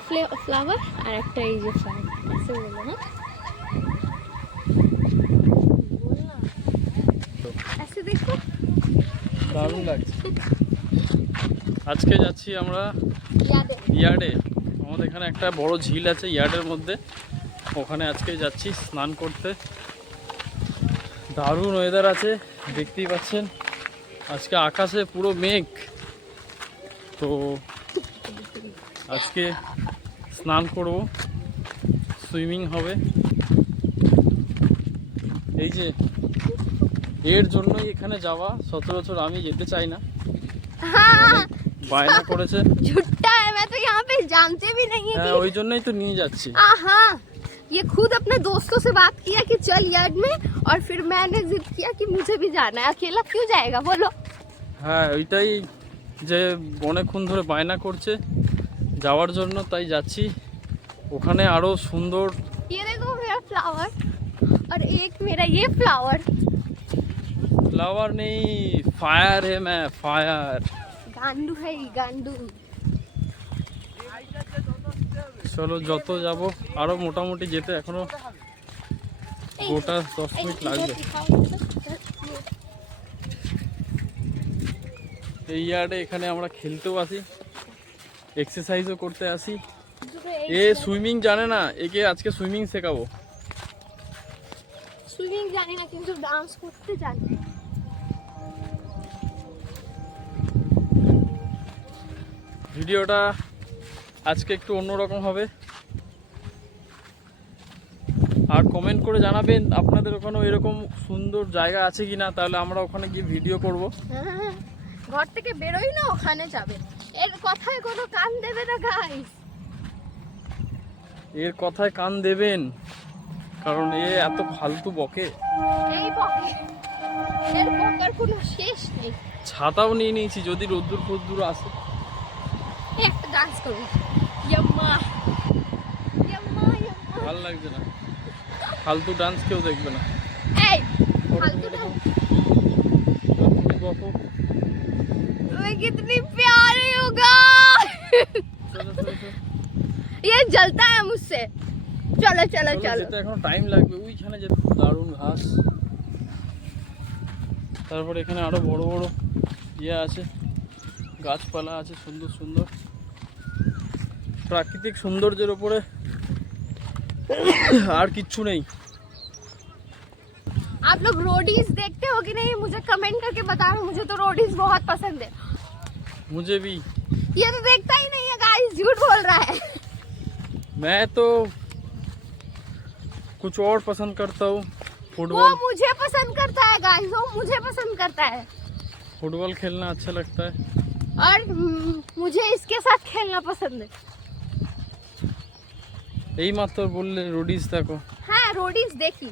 Flower और एक flower ऐसे बोलो ना ऐसे देखो দারুণ লাগছে। আজকে যাচ্ছি আমরা ইয়ার্ডে। আমাদের এখানে একটা বড় ঝিল আছে ইয়ার্ডের মধ্যে, ওখানে আজকে যাচ্ছি স্নান করতে। দারুণ ওয়েদার আছে, দেখতেই পাচ্ছেন। আজকে আকাশে পুরো মেঘ, তো আজকে স্নান করব, সুইমিং হবে। এই যে এর জন্যই এখানে যাওয়া, সচরাচর আমি যেতে চাই না, বায়না করেছে। झूठा है, मैं तो यहाँ पे जानते भी नहीं है। হ্যাঁ, ওই জন্যই তো নিয়ে যাচ্ছি। हाँ, ये खुद अपने दोस्तों से बात किया कि चल यार्ड में, और फिर मैंने जिद किया कि मुझे भी जाना है। अकेला क्यों जाएगा बोलो? হ্যাঁ, ওইটাই যে অনেকক্ষণ ধরে বায়না করছে যাওয়ার জন্য, তাই যাচ্ছি। ওখানে আরো সুন্দর। ये देखो मेरा फ्लावर और एक मेरा ये फ्लावर। फ्लावर नहीं, फायर है। मैं फायर गांडू है ये, गांडू। চলো, যত যাব আরো মোটামুটি যেতে এখনো গোটা 10 মিনিট লাগবে। এই ইয়ার্ডে এখানে আমরা খেলতেও আসি, এক্সারসাইজও করতে আসি। এ সুইমিং জানে না, একে আজকে সুইমিং শেখাবো। সুইমিং জানি না কিন্তু ডান্স করতে জানি। ভিডিওটা আজকে একটু অন্যরকম হবে, আর কমেন্ট করে জানাবেন আপনাদের ওখানে এরকম সুন্দর জায়গা আছে কিনা, তাহলে আমরা ওখানে গিয়ে ভিডিও করব। ঘর থেকে বেরোই না, ওখানে যাবে। এর কথায় কোনো কান দেবে না গাইস, এর কথায় কান দেবেন, কারণ এ এত ফালতু বকে। এই বকে, এর বকার কোনো শেষ নেই। ছাতাও নিয়ে নিয়েছি, যদি রোদ্দুর ফোদ্দুর আসে। একটা ডান্স করব, ইয়াম্মা ইয়াম্মা ইয়াম্মা। ভালো লাগছে না, ফালতু ডান্স কেউ দেখবে না। এই ফালতু ডান্স, তুমি বকো। তুমি कितनी प्यारी हो गाइस। ये जलता है मुझसे। चलो चलो चलो, যেতে এখন টাইম লাগবে। ওইখানে যে দারুণ ঘাস, তারপরে এখানে আরো বড় বড় ইয়ে আছে, গাছপালা আছে সুন্দর সুন্দর। প্রাকৃতিক সৌন্দর্যের উপরে আর কিচ্ছু নেই। आप लोग रोडीज देखते हो कि नहीं, मुझे कमेंट करके बताना। मुझे तो रोडीज बहुत पसंद है। मुझे भी। ये तो देखता ही नहीं है गाइस, झूठ बोल रहा है। मैं तो कुछ और पसंद करता हूँ, वो फुटबॉल। मुझे पसंद करता है गाइस, वो मुझे पसंद करता है, फुटबॉल खेलना अच्छा लगता है, और मुझे इसके साथ खेलना पसंद है। এই মাত্র বললে রোডিস দেখো। হ্যাঁ, রোডিজ দেখি,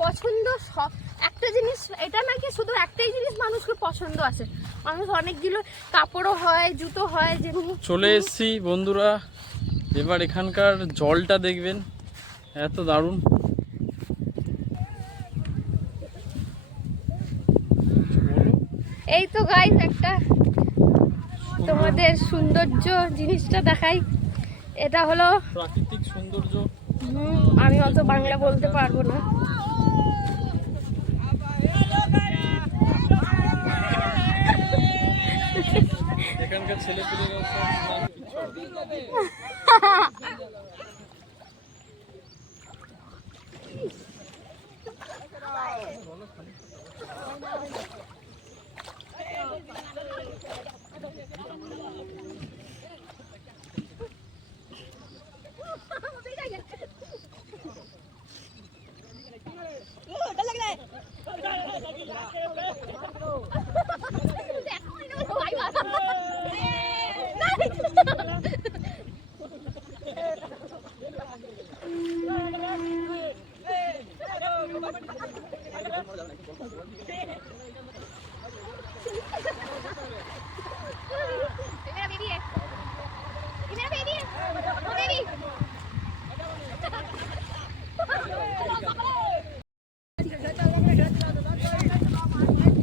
পছন্দ সব। একটা জিনিস এটা না কি শুধু একটাই জিনিস মানুষের পছন্দ আছে, মানুষ অনেকগুলো কাপড়ও হয়, জুতো হয়, যেমনি। চলে এসেছি বন্ধুরা, এবার এখানকার জলটা দেখবেন, এত দারুণ। এই তো গাইস একটা তোমাদের সৌন্দর্য জিনিসটা দেখাই। এটা হলো প্রাকৃতিক সৌন্দর্য। আমি অত বাংলা বলতে পারবো না। এখানকার ছেলেপুলেরা সব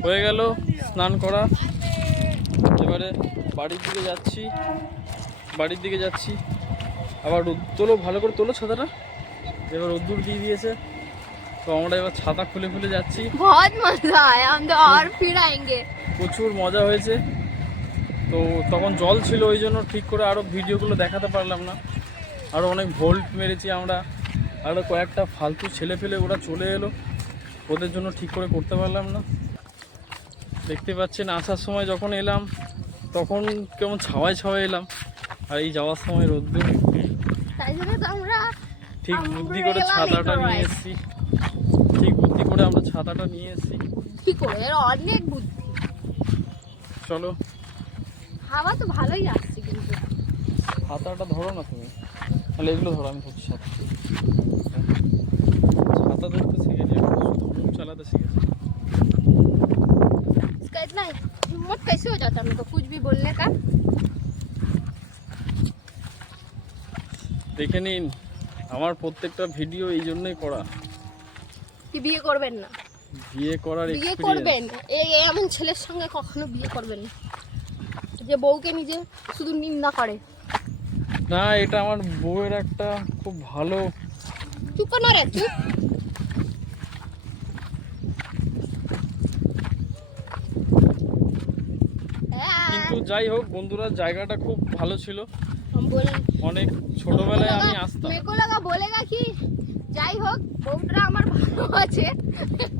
হয়ে গেল স্নান করা। এবারে বাড়ির দিকে যাচ্ছি। আবার তোলো, ভালো করে তোলো ছাতাটা। এবার রোদ্দুর দিয়ে দিয়েছে, তো আমরা এবার ছাতা খুলে খুলে যাচ্ছি। बहुत मजा आया, हम तो और फिर आएंगे। প্রচুর মজা হয়েছে। তো তখন জল ছিল, ওই জন্য ঠিক করে আরও ভিডিওগুলো দেখাতে পারলাম না। আরও অনেক ভোল্ট মেরেছি আমরা, আরও কয়েকটা ফালতু ছেলে ফেলে ওরা চলে এলো, ওদের জন্য ঠিক করে করতে পারলাম না। দেখতে পাচ্ছেন আসার সময় যখন এলাম তখন কেমন ছাওয়ায় ছাওয়ায় এলাম, আর এই যাওয়ার সময় রোদ্দুর। তাই জন্য তো আমরা ঠিক বুদ্ধি করে ছাতাটা নিয়ে এসেছি, ঠিক বুদ্ধি করে আমরা ছাতাটা নিয়ে এসেছি। কি করে, এর অনেক বুদ্ধি। চলো, হাওয়া তো ভালোই আসছে, কিন্তু ছাতাটা ধরো না তুমি, তাহলে এগুলো ধরো, আমি ধরছি ছাতা। ছাতা ধরতে শিখেছি, মুখ চালাতে শিখেছি। इसका इतना हिम्मत कैसे हो जाता है मेरे को कुछ भी बोलने का। দেখে নিন, আমার প্রত্যেকটা ভিডিও এই জন্যই করা। কি বিয়ে করবেন না? বিয়ে করার বিয়ে এক্সপেরিয়েন্স। করবেন, এই এমন ছেলের সঙ্গে কখনো বিয়ে করবেন না যে বউকে নিজে শুধু নিন্দা করে। না, এটা আমার বউয়ের একটা খুব ভালো। চুপ করো রে, চুপ। কিন্তু যাই হোক বন্ধুরা, জায়গাটা খুব ভালো ছিল। हम बोल অনেক ছোটবেলায় আমি আসতাম। मेरे को लगा बोलेगा कि যাই হোক বউটা আমার ভালো আছে,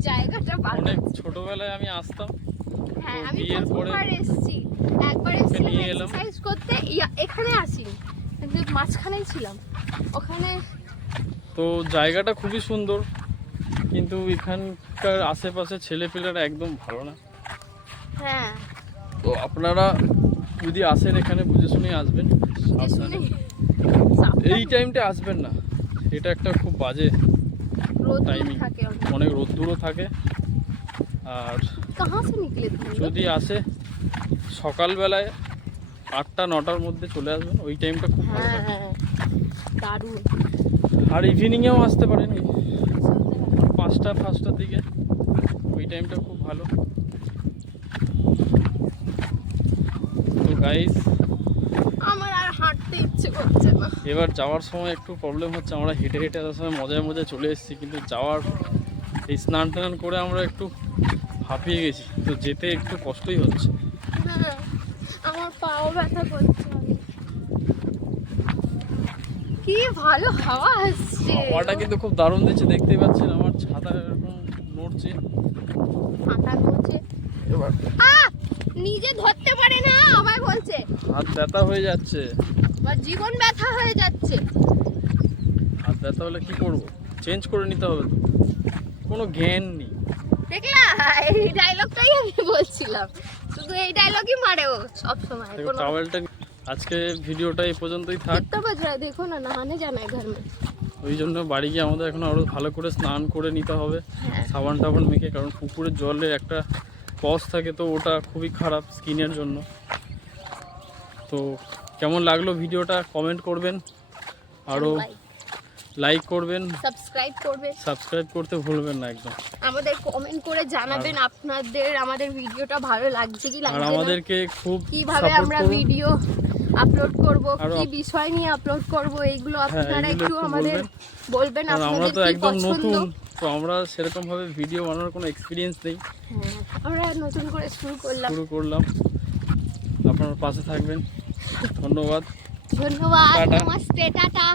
জায়গাটা ভালো। অনেক ছোটবেলায় আমি আসতাম। হ্যাঁ, তো আমি বিয়ের পরে প্রথমবার এসেছি, একবার এসেছিলাম নিয়ে এলাম। এক্সারসাইজ করতে, এখানে আসি, কিন্তু মাঝখানেই ছিলাম ওখানে। তো জায়গাটা খুবই সুন্দর, কিন্তু এখানকার আশেপাশে ছেলেপেলেরা একদম ভালো না। হ্যাঁ, তো আপনারা যদি আসেন এখানে বুঝে শুনে আসবেন, সাবধানে। এই টাইমটা আসবেন না, এটা একটা খুব বাজে রোদ টাইমিং, থাকে অনেক। অনেক রোদ্দুরও থাকে। আর कहाँ से निकले तुम लोग? যদি আসে সকালবেলায় 8টা-9টার মধ্যে চলে আসবেন, ওই টাইমটা খুব ভালো থাকে। হ্যাঁ, দারুণ। আর ইভিনিংয়েও আসতে পারেন, 5টার দিকে, ওই টাইমটা খুব ভালো। তো গাইস, আমার আর হাঁটতে ইচ্ছে করছে না। এবার যাওয়ার সময় একটু প্রবলেম হচ্ছে। আমরা হেঁটে হেঁটে আসার সময় মজায় মজায় চলে এসেছি, কিন্তু যাওয়ার এই স্নান টান করে আমরা একটু হাঁপিয়ে গেছি, তো যেতে একটু কষ্টই হচ্ছে। হ্যাঁ, আমার পাও ব্যথা করছে অনেক। কি ভালো হাওয়া আসছে। হাওয়াটা কিন্তু খুব দারুণ দিচ্ছে, দেখতেই পাচ্ছেন আমার ছাতা এরকম নড়ছে। হাঁটা করছে। এবার নিজে ধরতে পারে না, আবার বলছে হাত ব্যথা হয়ে যাচ্ছে। আমার জীবন ব্যথা হয়ে যাচ্ছে। হাত ব্যথা হলে কি করব, চেঞ্জ করে নিতে হবে তো, কোনো জ্ঞান নেই। দেখলা, এই ডায়লগটাই আমি বলছিলাম, শুধু এই ডায়লগই মারে ও সব সময়। কোনো টাওয়েলটা আজকে ভিডিওটা এই পর্যন্তই থাক। कितना बज रहा है देखो ना, नहाने जाना है घर में। ওই জন্য বাড়ি গিয়ে আমাদের এখন আরও ভালো করে স্নান করে নিতে হবে, হ্যাঁ, সাবান টাবান মেখে, কারণ পুকুরের জলের একটা কস থাকে, তো ওটা খুবই খারাপ স্কিনের জন্য। তো কেমন লাগলো ভিডিওটা কমেন্ট করবেন, আরও লাইক করবেন, সাবস্ক্রাইব করবে, সাবস্ক্রাইব করতে ভুলবেন না একদম। আমাদের কমেন্ট করে জানাবেন আপনাদের আমাদের ভিডিওটা ভালো লাগছে কি আর লাগছে না, আমাদেরকে খুব কিভাবে সাপোর্ট আমরা করুন। ভিডিও আপলোড করব, আরো কি বিষয় নিয়ে আপলোড করব, এইগুলো আপনারা এগুলো একটু একটু আমাদের বলবেন। কারণ আমরা আপনাদের তো কি একদম পছন্দ। নতুন, তো আমরা সেরকমভাবে ভিডিও বানানোর কোনো এক্সপিরিয়েন্স নেই, হ্যাঁ, আমরা নতুন করে শুরু করলাম। আপনারা পাশে থাকবেন। ধন্যবাদ। ধন্যবাদ, টাটা। নমস্তে, টাটা।